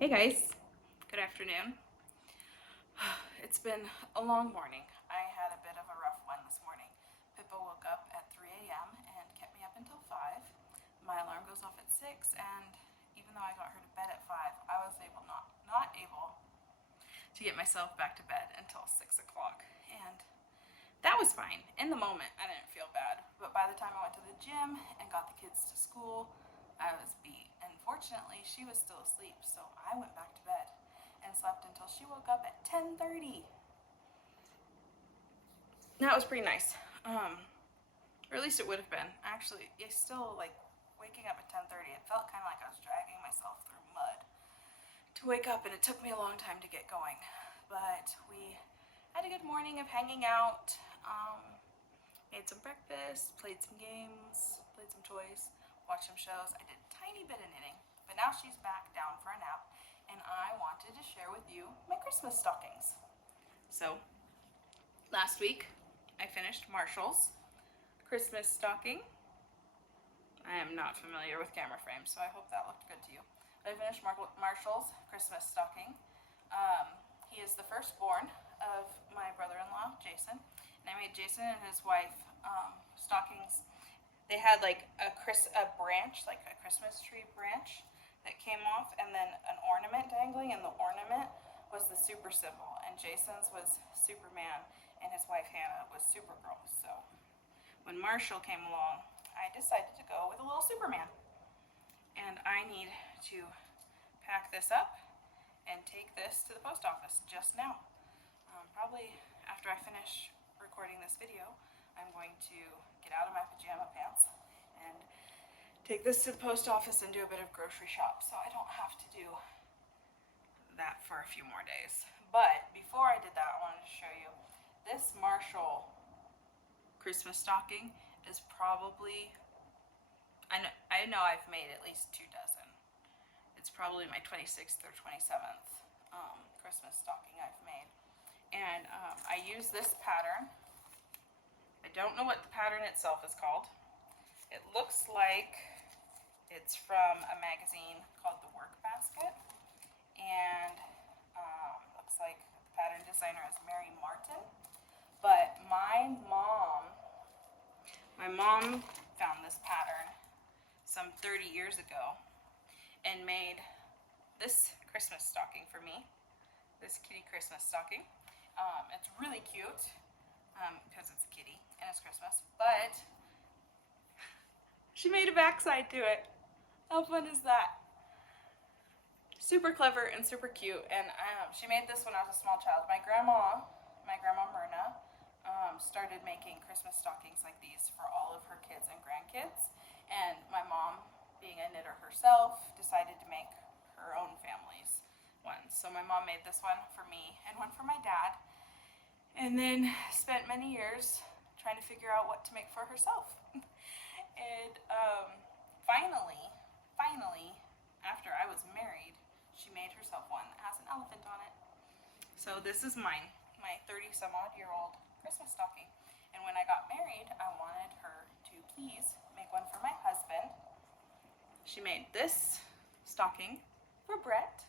Hey guys, good afternoon. It's been a long morning. I had a bit of a rough one this morning. Pippa woke up at 3 a.m. and kept me up until 5. My alarm goes off at 6, and even though I got her to bed at 5, I was not able to get myself back to bed until 6 o'clock. And that was fine. In the moment, I didn't feel bad. But by the time I went to the gym and got the kids to school, I was beat. And fortunately, she was still asleep, so I went back to bed and slept until she woke up at 10:30. That was pretty nice. Or at least it would have been. Actually, it's still like waking up at 10:30. It felt kind of like I was dragging myself through mud to wake up, and it took me a long time to get going. But we had a good morning of hanging out. Made some breakfast, played some games, played some toys, watched some shows. I did a tiny bit of knitting, but now she's back down for a nap, and I wanted to share with you my Christmas stockings. So, last week I finished Marshall's Christmas stocking. I am not familiar with camera frames, so I hope that looked good to you. I finished Marshall's Christmas stocking. He is the firstborn of my brother-in-law, Jason. And I made Jason and his wife stockings. They had like a branch, like a Christmas tree branch that came off, and then an ornament dangling, and the ornament was the super symbol. And Jason's was Superman, and his wife Hannah was Supergirl. So when Marshall came along, I decided to go with a little Superman. And I need to pack this up and take this to the post office just now. Probably after I finish recording this video, I'm going to get out of my pajama pants and take this to the post office and do a bit of grocery shop, so I don't have to do that for a few more days. But before I did that, I wanted to show you this Marshall Christmas stocking is probably, I know I've made at least 2 dozen. It's probably my 26th or 27th Christmas stocking I've made. And I use this pattern. I don't know what the pattern itself is called. It looks like it's from a magazine called The Work Basket. And looks like the pattern designer is Mary Martin. But my mom found this pattern some 30 years ago and made this Christmas stocking for me, this kitty Christmas stocking. It's really cute because it's a kitty and it's Christmas, but she made a backside to it. How fun is that? Super clever and super cute, and she made this when I was a small child. My grandma Myrna, started making Christmas stockings like these for all of her kids and grandkids, and my mom, being a knitter herself, decided to make her own family's ones. So my mom made this one for me and one for my dad, and then spent many years trying to figure out what to make for herself. And finally, after I was married, she made herself one that has an elephant on it. So this is mine, my 30-some-odd-year-old Christmas stocking. And when I got married, I wanted her to please make one for my husband. She made this stocking for Brett.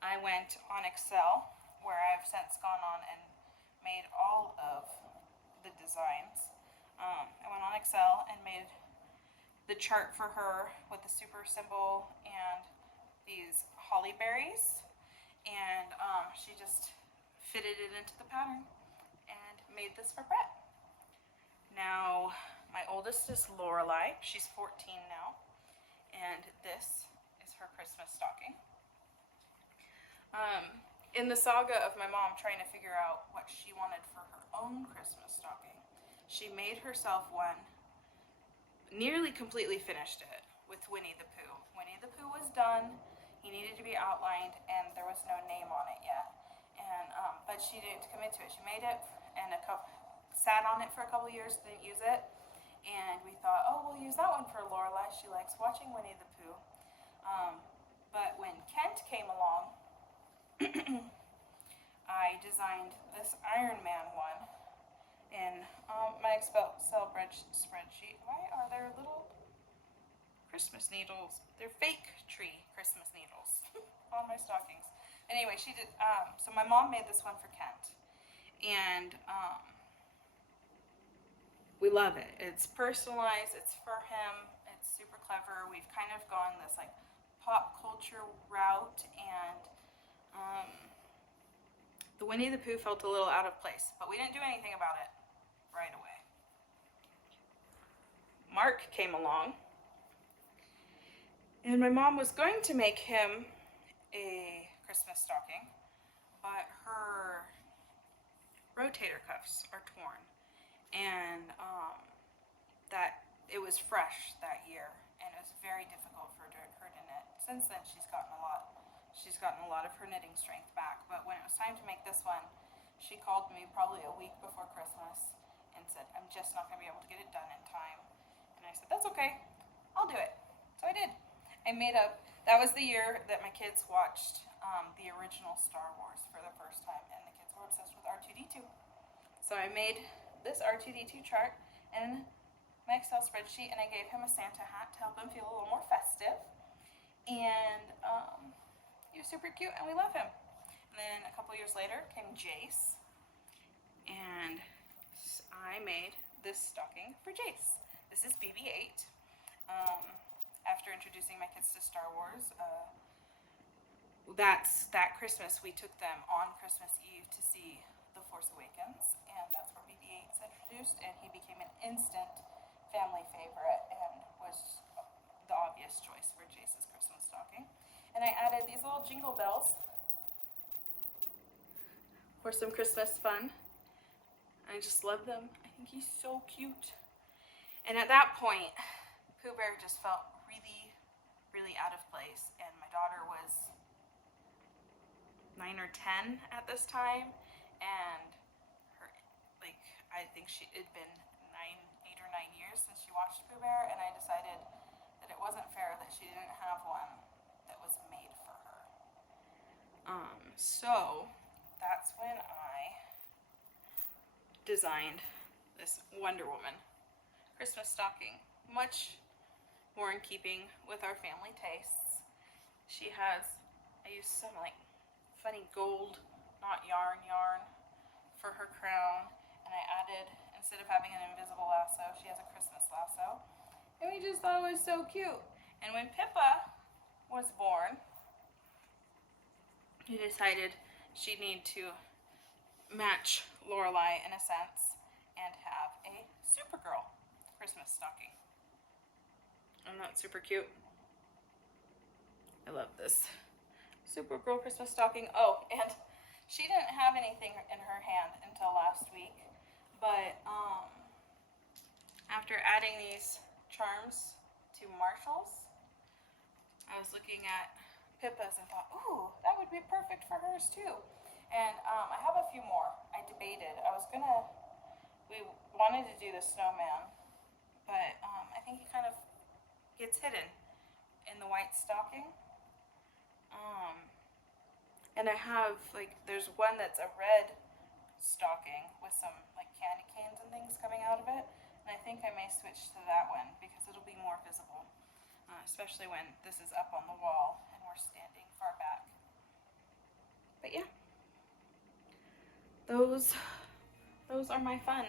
I went on Excel, where I've since gone on and made all of the designs. I went on Excel and made the chart for her with the super symbol and these holly berries, and she just fitted it into the pattern and made this for Brett. Now, my oldest is Lorelei. She's 14 now, and this is her Christmas stocking. In the saga of my mom trying to figure out what she wanted for her own Christmas stocking, she made herself one, nearly completely finished it with Winnie the Pooh. Winnie the Pooh was done, he needed to be outlined, and there was no name on it yet. And but she didn't commit to it. She made it and sat on it for a couple years, didn't use it, and we thought, oh, we'll use that one for Lorelei. She likes watching Winnie the Pooh. But when Kent came along, I designed this Iron Man one in my Excel spreadsheet. Why are there little Christmas needles. They're fake tree Christmas needles on my stockings. Anyway, she did, so my mom made this one for Kent. And we love it. It's personalized, it's for him, it's super clever. We've kind of gone this like pop culture route, and the Winnie the Pooh felt a little out of place, but we didn't do anything about it right away. Mark came along, and my mom was going to make him a Christmas stocking, but her rotator cuffs are torn, and that it was fresh that year, and it was very difficult for her to knit. Since then, she's gotten a lot of her knitting strength back. But when it was time to make this one, she called me probably a week before Christmas and said, "I'm just not going to be able to get it done in time." And I said, "That's okay, I'll do it." So I did. I made up. That was the year that my kids watched the original Star Wars for the first time, and the kids were obsessed with R2-D2. So I made this R2-D2 chart in my Excel spreadsheet, and I gave him a Santa hat to help him feel a little more festive. And he was super cute, and we love him. And then a couple years later came Jace, and I made this stocking for Jace. This is BB-8. After introducing my kids to Star Wars, that Christmas we took them on Christmas Eve to see The Force Awakens, and that's where BB-8 was introduced, and he became an instant family favorite and was the obvious choice for Jace's Christmas stocking. And I added these little jingle bells for some Christmas fun. I just love them. I think he's so cute. And at that point, Pooh Bear just felt really, really out of place, and my daughter was 9 or 10 at this time, and her, like, I think it'd been 8 or 9 years since she watched Pooh Bear, and I decided that it wasn't fair that she didn't have one that was made for her. So that's when I designed this Wonder Woman Christmas stocking, much more in keeping with our family tastes. I used some like funny gold, not yarn for her crown, and I added, instead of having an invisible lasso, she has a Christmas lasso. And we just thought it was so cute. And when Pippa was born, we decided she'd need to match Lorelai in a sense and have a Supergirl Christmas stocking. Isn't that super cute? I love this Supergirl Christmas stocking. Oh, and she didn't have anything in her hand until last week, but after adding these charms to Marshall's, I was looking at Pippa's and thought, ooh, that would be perfect for hers too. And I have a few more. I debated. We wanted to do the snowman, but I think he kind of gets hidden in the white stocking. And I have, there's one that's a red stocking with some, candy canes and things coming out of it. And I think I may switch to that one because it'll be more visible, especially when this is up on the wall and we're standing far back. But yeah, those are my fun.